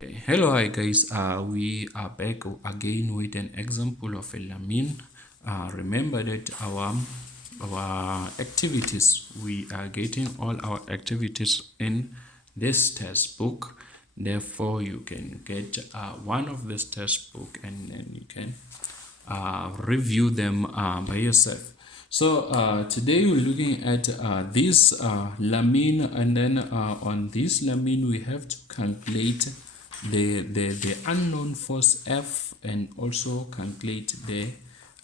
Hello, hi guys. We are back again with an example of a lamine. Remember that our activities, we are getting all our activities in this test book. Therefore, you can get one of this test book and then you can review them by yourself. So today we're looking at this lamine, and then on this lamine we have to calculate the unknown force F, and also calculate the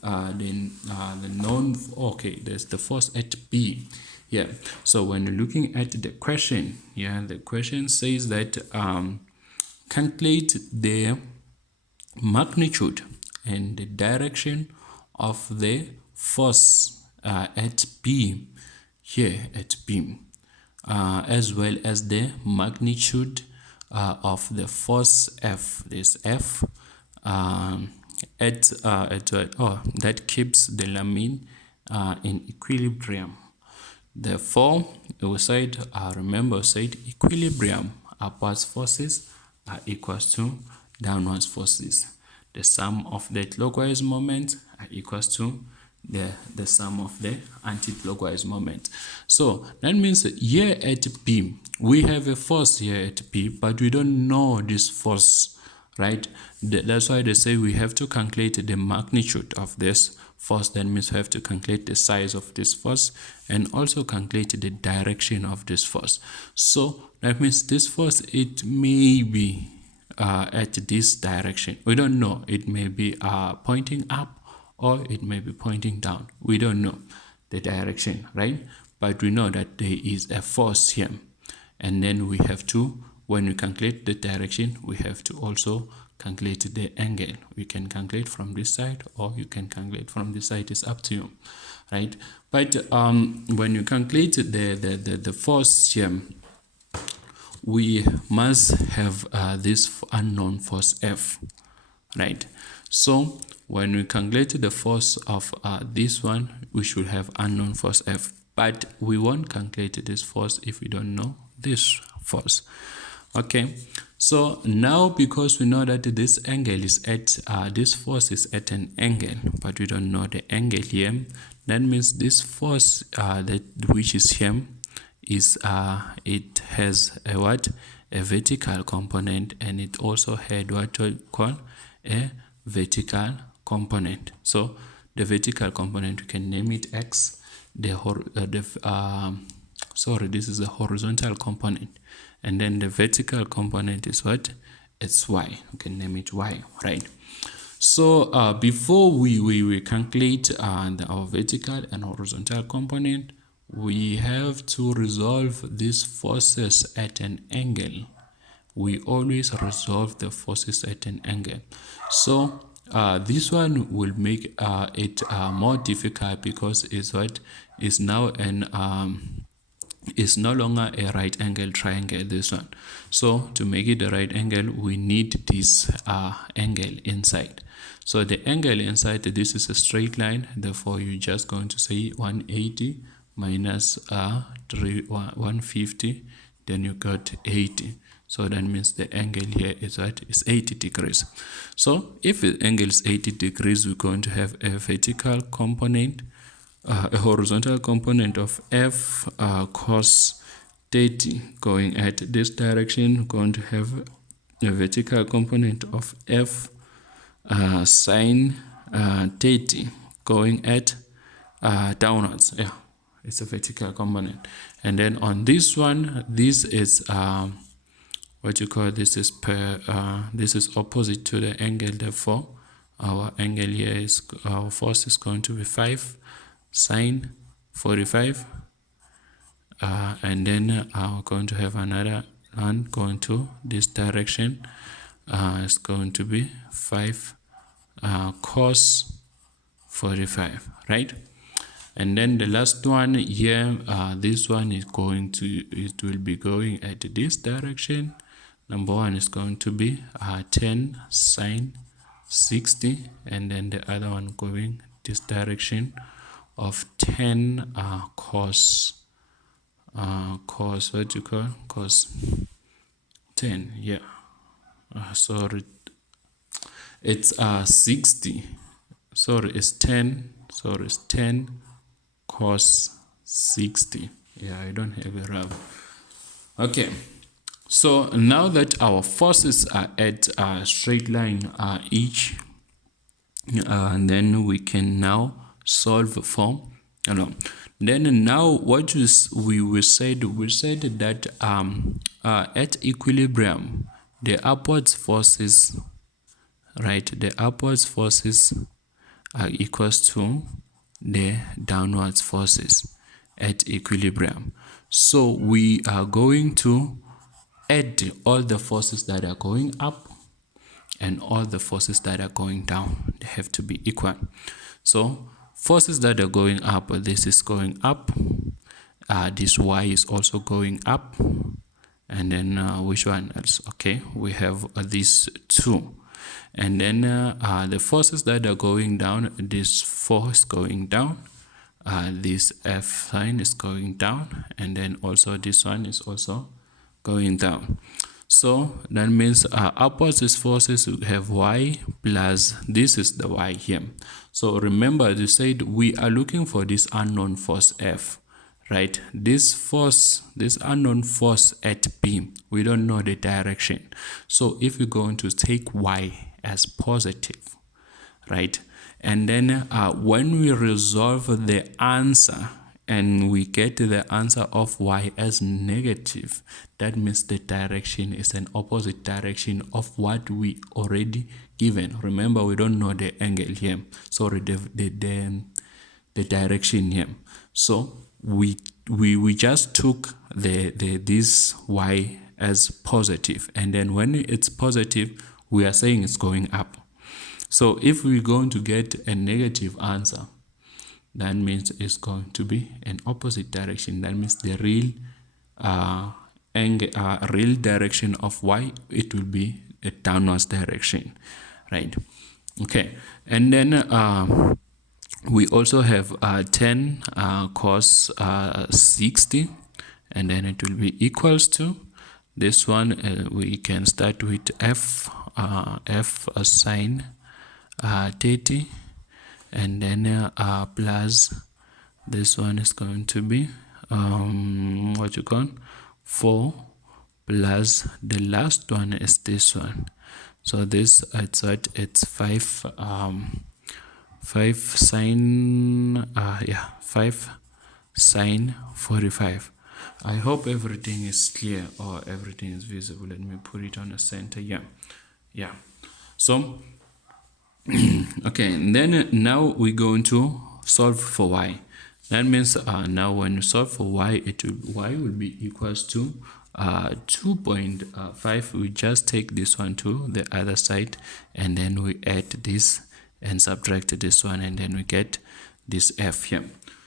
known. Okay, there's the force at B. Yeah. So when you're looking at the question, yeah, the question says that calculate the magnitude and the direction of the force at B, here at B, as well as the magnitude of the force F, this F, that keeps the lamine in equilibrium. Therefore, we said, remember, said equilibrium, upwards forces are equals to downwards forces. The sum of the clockwise moment are equals to the sum of the anti-clockwise moment. So that means here at B, we have a force here at B, but we don't know this force, right? That's why they say we have to calculate the magnitude of this force. That means we have to calculate the size of this force and also calculate the direction of this force. So that means this force, it may be at this direction. We don't know. It may be pointing up or it may be pointing down. We don't know the direction, right? But we know that there is a force here. And then we have to, when we calculate the direction, we have to also calculate the angle. We can calculate from this side or you can calculate from this side. It's up to you, right? But when you calculate the force here, we must have this unknown force F, right? So when we calculate the force of this one, we should have unknown force F, but we won't calculate this force if we don't know this force. Okay, so now because we know that this angle is at this force is at an angle, but we don't know the angle here, that means this force which is here is it has a vertical component, and it also had what we call a vertical component. So the vertical component, we can name it X. This is the horizontal component, and then the vertical component is what? It's Y. We can name it Y, right? So before we calculate our vertical and horizontal component, we have to resolve these forces at an angle. We always resolve the forces at an angle. So this one will make it more difficult, because it's what is now an is no longer a right angle triangle, this one. So to make it a right angle, we need this angle inside. So the angle inside, this is a straight line, therefore you're just going to say 180 minus 150, then you got 80. So that means the angle here is what? Is 80 degrees. So if the angle is 80 degrees, we're going to have a vertical component, a horizontal component of F cos 30 going at this direction. We're going to have a vertical component of F sine 30 going at downwards. Yeah, it's a vertical component. And then on this one, this is what you call, this is this is opposite to the angle. Therefore our angle here is, our force is going to be 5 sine 45, and then we're going to have another one going to this direction. It's going to be 5 cos 45, right? And then the last one here, this one is going to, it will be going at this direction. Number one is going to be 10 sine 60, and then the other one going this direction of 10 cos what you call cos 10, yeah, sorry, it's 60. Sorry, it's 10. Sorry, it's 10 cos 60. Yeah, I don't have a rub. Okay, so now that our forces are at a straight line each, and then we can now solve for, then now what we said that at equilibrium the upwards forces, right, the upwards forces are equals to the downwards forces at equilibrium. So we are going to add all the forces that are going up and all the forces that are going down. They have to be equal. So forces that are going up, this is going up, this y is also going up, and then which one else? Okay, we have these two. And then the forces that are going down, this force going down, this F sign is going down, and then also this one is also going down. So that means upwards forces, we have y plus this is the y here. So remember, you said we are looking for this unknown force F, right? This force, this unknown force at B, we don't know the direction. So if we're going to take y as positive, right, and then when we resolve the answer and we get the answer of y as negative, that means the direction is an opposite direction of what we already given. Remember, we don't know the angle here, sorry, the direction here. So we just took this y as positive, and then when it's positive, we are saying it's going up. So if we're going to get a negative answer, that means it's going to be an opposite direction. That means the real real direction of y, it will be a downwards direction, right? Okay, and then we also have 10 cos 60, and then it will be equals to this one. We can start with f sine 30, and then plus this one is going to be what you call 4 plus the last one is this one. So this it's 5 5 sine 5 sine 45. I hope everything is clear or everything is visible. Let me put it on the center. Yeah. So okay, and then now we're going to solve for y. That means now when you solve for y, y will be equals to 2.5. We just take this one to the other side, and then we add this and subtract this one, and then we get this f here.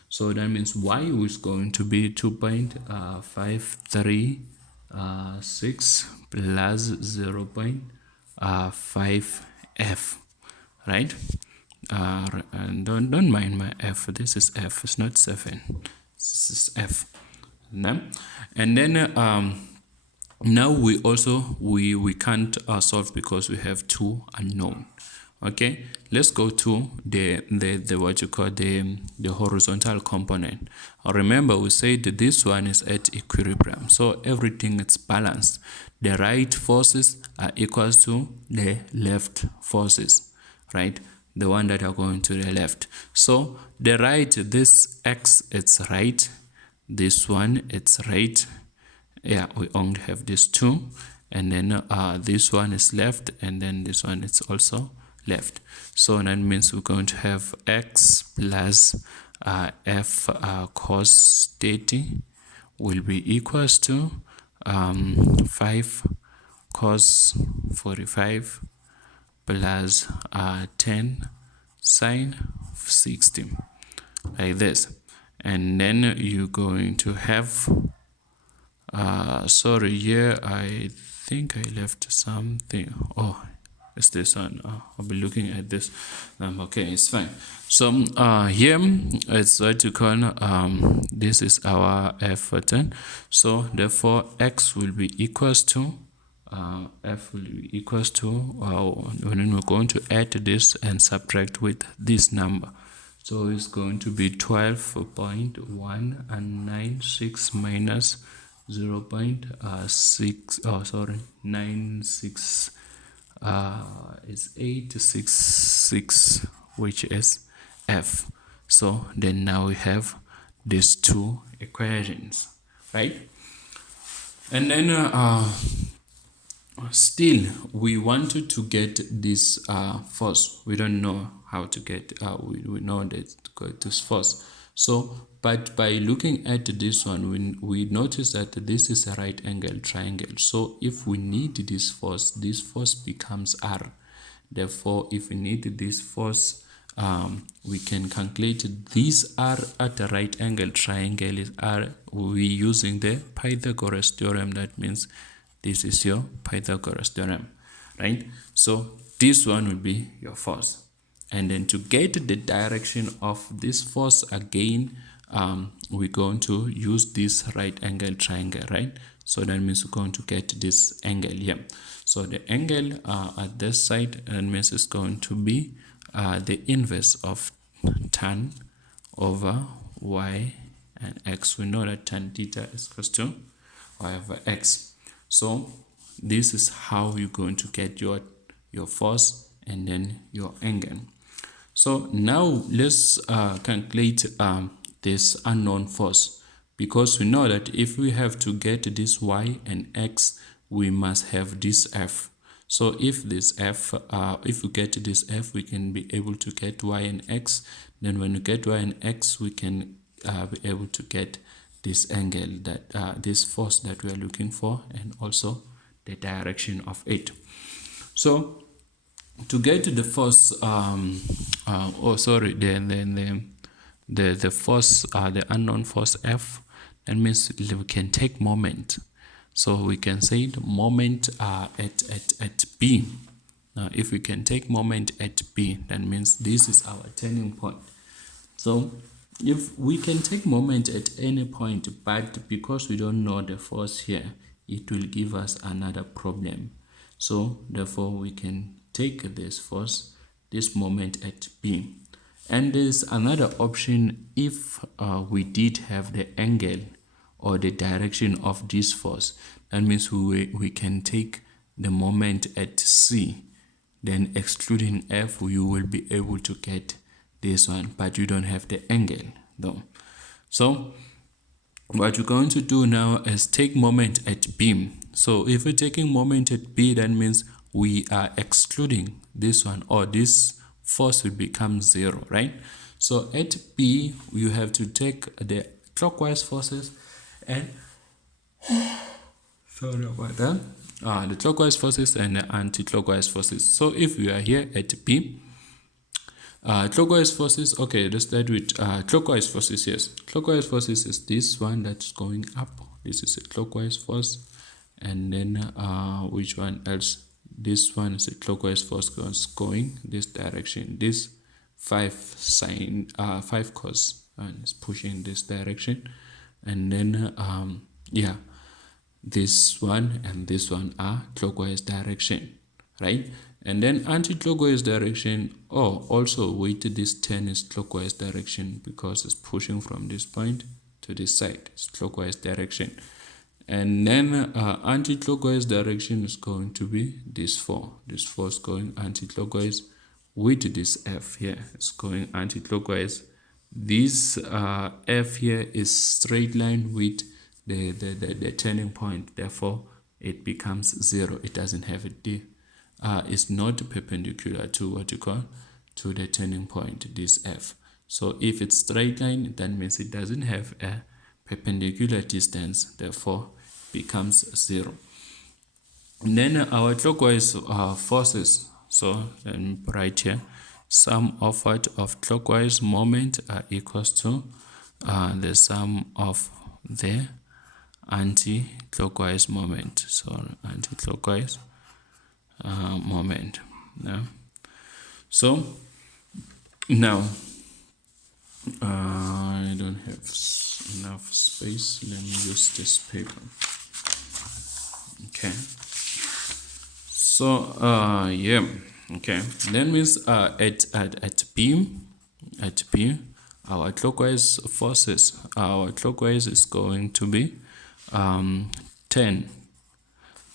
So that means y is going to be 2.536 plus 0.5f, right? And don't mind my f. This is f. It's not 7. This is f. And then now we also we can't solve because we have two unknown. Okay, let's go to the what you call the horizontal component. Remember, we said that this one is at equilibrium, so everything is balanced. The right forces are equals to the left forces, right? The one that are going to the left. So the right, this x, it's right. This one, it's right. Yeah, we only have these two, and then this one is left, and then this one is also left. So that means we're going to have x plus f cos 30 will be equals to 5 cos 45 plus 10 sine 60, like this. And then you're going to have sorry, here I think I left something. Oh, it's this one. I'll be looking at this. Okay, it's fine. So here it's what you call this is our f10. So therefore x will be equals to F will be equals to, when we're going to add this and subtract with this number. So it's going to be 12.196 minus 96 is 866, which is F. So then now we have these two equations, right? And then still we wanted to get this force. We don't know how to get, we know that this force. So but by looking at this one, we notice that this is a right angle triangle. So if we need this force becomes R. Therefore, if we need this force, we can calculate this R at a right angle triangle is R. We using the Pythagoras theorem. That means this is your Pythagoras theorem, right? So this one will be your force. And then to get the direction of this force again, we're going to use this right angle triangle, right? So that means we're going to get this angle here. So the angle at this side, that means it's going to be the inverse of tan over y and x. We know that tan theta is equal to y over x. So this is how you're going to get your force and then your angle. So now let's calculate this unknown force, because we know that if we have to get this y and x, we must have this f. So if this f, if we get this f, we can be able to get y and x. Then when we get y and x, we can be able to get this angle, that this force that we are looking for, and also the direction of it. So to get the force, the force, the unknown force F, that means we can take moment. So we can say the moment at B. Now, if we can take moment at B, that means this is our turning point. So if we can take moment at any point, but because we don't know the force here, it will give us another problem. So therefore we can take this force, this moment at B. And there's another option if we did have the angle or the direction of this force. That means we can take the moment at C. Then excluding F, you will be able to get this one, but you don't have the angle though. So what you're going to do now is take moment at B. So if we're taking moment at B, that means we are excluding this one, or this force will become 0, right? So at B, you have to take the clockwise forces and sorry about that. The clockwise forces and the anti-clockwise forces. So if we are here at B, clockwise forces, okay, let's start with clockwise forces. Yes, clockwise forces is this one that's going up. This is a clockwise force. And then which one else? This one is a clockwise force going this direction. This 5 sine 5 cos and is pushing this direction. And then yeah, this one and this one are clockwise direction, right? And then anti-clockwise direction, also wait, this 10 is clockwise direction because it's pushing from this point to this side. It's clockwise direction. And then anti-clockwise direction is going to be this 4. This 4 is going anti-clockwise with this F here. It's going anti-clockwise. This F here is straight line with the turning point. Therefore, it becomes 0. It doesn't have a D. It's not perpendicular to what you call to the turning point, this F. So if it's straight line, that means it doesn't have a perpendicular distance. Therefore, becomes 0. And then our clockwise forces. So right here, sum of what of clockwise moment equals to the sum of the anti-clockwise moment. So anti-clockwise moment. Yeah. So now I don't have enough space. Let me use this paper. Okay. So yeah, okay. That means at B, our clockwise forces, our clockwise is going to be 10.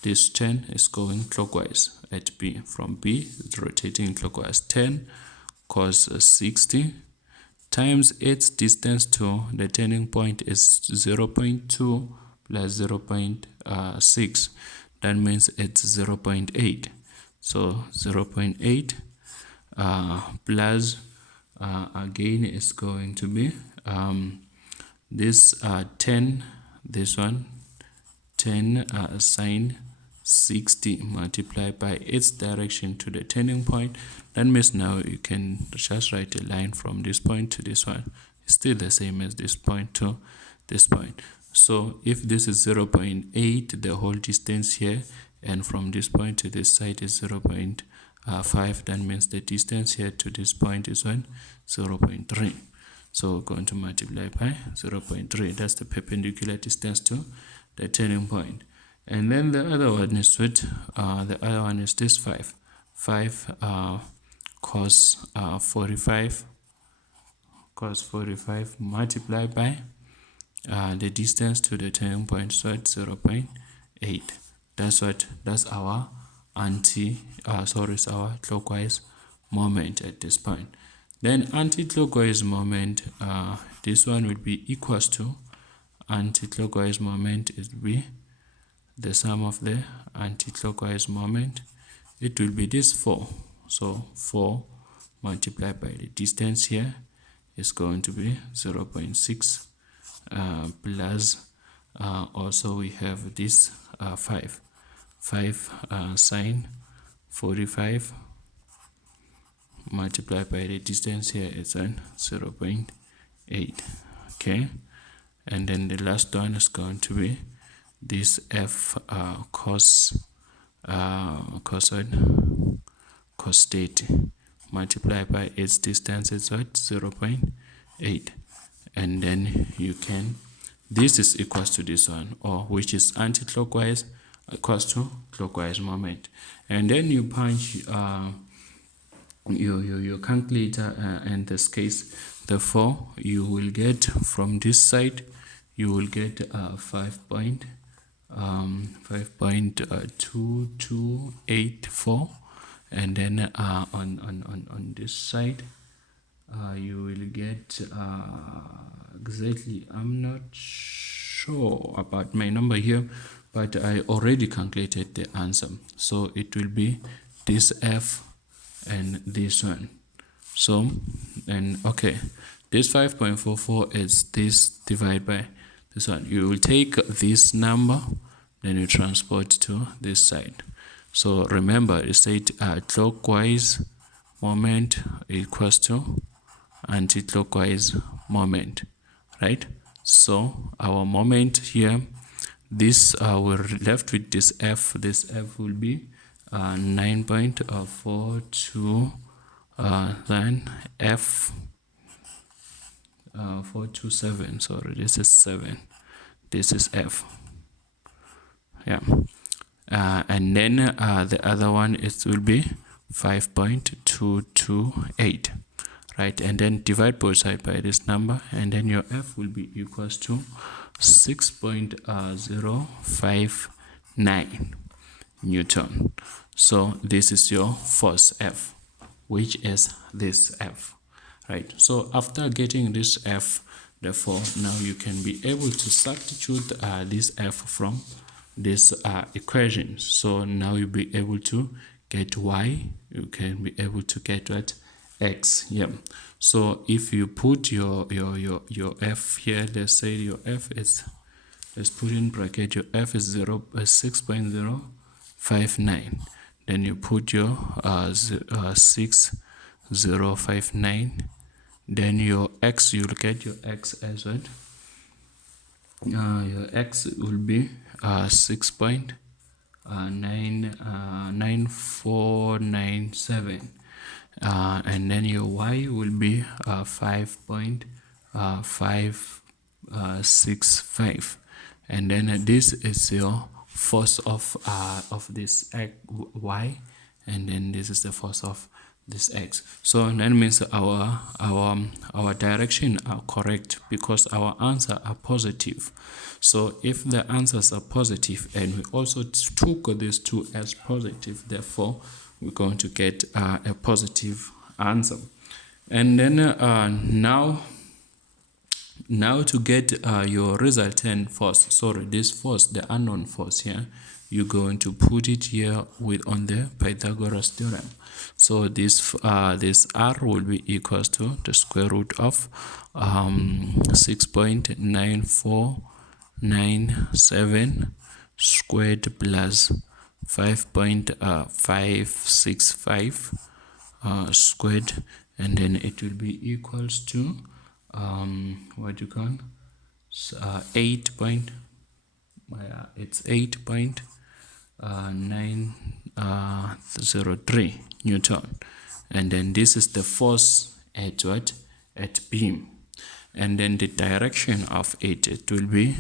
This 10 is going clockwise at B. From B, it's rotating clockwise. 10 cos 60 times its distance to the turning point is 0.2 plus 0.6. That means it's 0.8. So 0.8 plus again is going to be this 10, this one 10 sine 60 multiplied by its direction to the turning point. That means now you can just write a line from this point to this one. It's still the same as this point to this point. So if this is 0.8, the whole distance here, and from this point to this side is 0.5, that means the distance here to this point is 0.3. So we're going to multiply by 0.3. That's the perpendicular distance to the turning point. And then the other one is this 5 cos 45 multiplied by the distance to the turning point, so it's 0.8. That's our our clockwise moment at this point. Then anti-clockwise moment, this one would be equals to anti-clockwise moment. It will be the sum of the anti-clockwise moment. It will be this 4. So 4 multiplied by the distance here is going to be 0.6 plus also we have this 5 sine 45 multiplied by the distance here is 0.8. Okay, and then the last one is going to be this f cos 30 multiplied by its distance is 0.8, and then you can, this is equals to this one, or which is anti-clockwise equals to clockwise moment. And then you punch your calculator, in this case, therefore you will get from this side, you will get 5.2284, and then on this side you will get exactly, I'm not sure about my number here, but I already calculated the answer. So it will be this f and this one. So, and okay, this 5.44 is this divided by this one. You will take this number, then you transport to this side. So remember, it said clockwise moment equals to anti-clockwise moment, right? So our moment here, this we're left with this f. This f will be 9.42 then f 427. Sorry, this is 7. This is f. Yeah. And then the other one will be 5.228, right? And then divide both sides by this number, and then your f will be equals to 6.059 Newton. So this is your force F, which is this F, right? So after getting this F, therefore now you can be able to substitute this F from this equation. So now you'll be able to get Y, you can be able to get what? X. Yeah. So if you put your F here, let's say your F is, let's put in bracket, your F is 6.059. Then you put your 6059. Then your X, you'll get your X as what? Your X will be 6.9497. And then your Y will be 5.565, and then this is your force of this y, and then this is the force of this x. So that means our direction are correct because our answer are positive. So if the answers are positive and we also took these two as positive, therefore we're going to get a positive answer. And then now to get your resultant force, sorry, this force, the unknown force here, you're going to put it here on the Pythagoras theorem. So this r will be equals to the square root of 6.9497 squared plus 5.565 squared, and then it will be equals to what you call 8.903 Newton, and then this is the force at what, at beam, and then the direction of it will be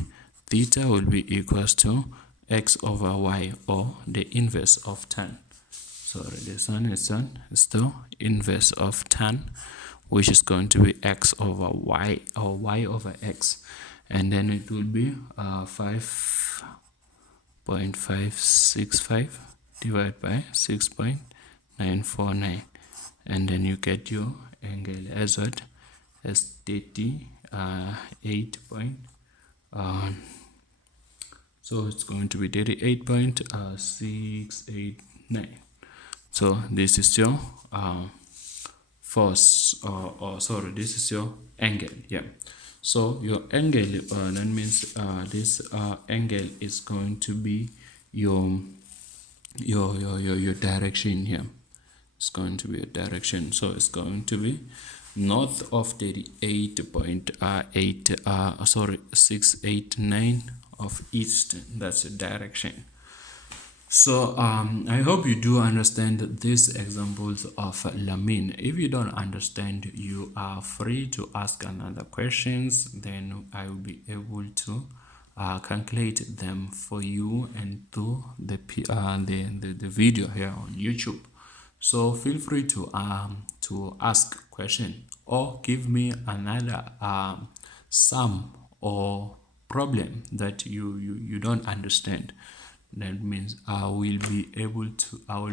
theta will be equals to x over y, or the inverse of tan. Sorry, this one is the inverse of tan, which is going to be x over y, or y over x, and then it will be 5.565 divided by 6.949, and then you get your angle as what, as 38 point, so it's going to be 38.689. So this is your force, or sorry, this is your angle. Yeah, so your angle, that means this angle is going to be your direction here. It's going to be a direction, so it's going to be north of 689 of east. That's the direction. So I hope you do understand these examples of lamine. If you don't understand, you are free to ask another questions, then I will be able to calculate them for you and do the video here on YouTube. So feel free to ask question, or give me another sum or problem that you don't understand. That means I will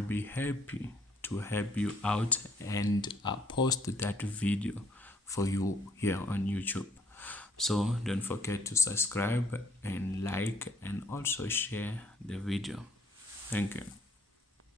be happy to help you out and post that video for you here on YouTube. So don't forget to subscribe and like, and also share the video. Thank you.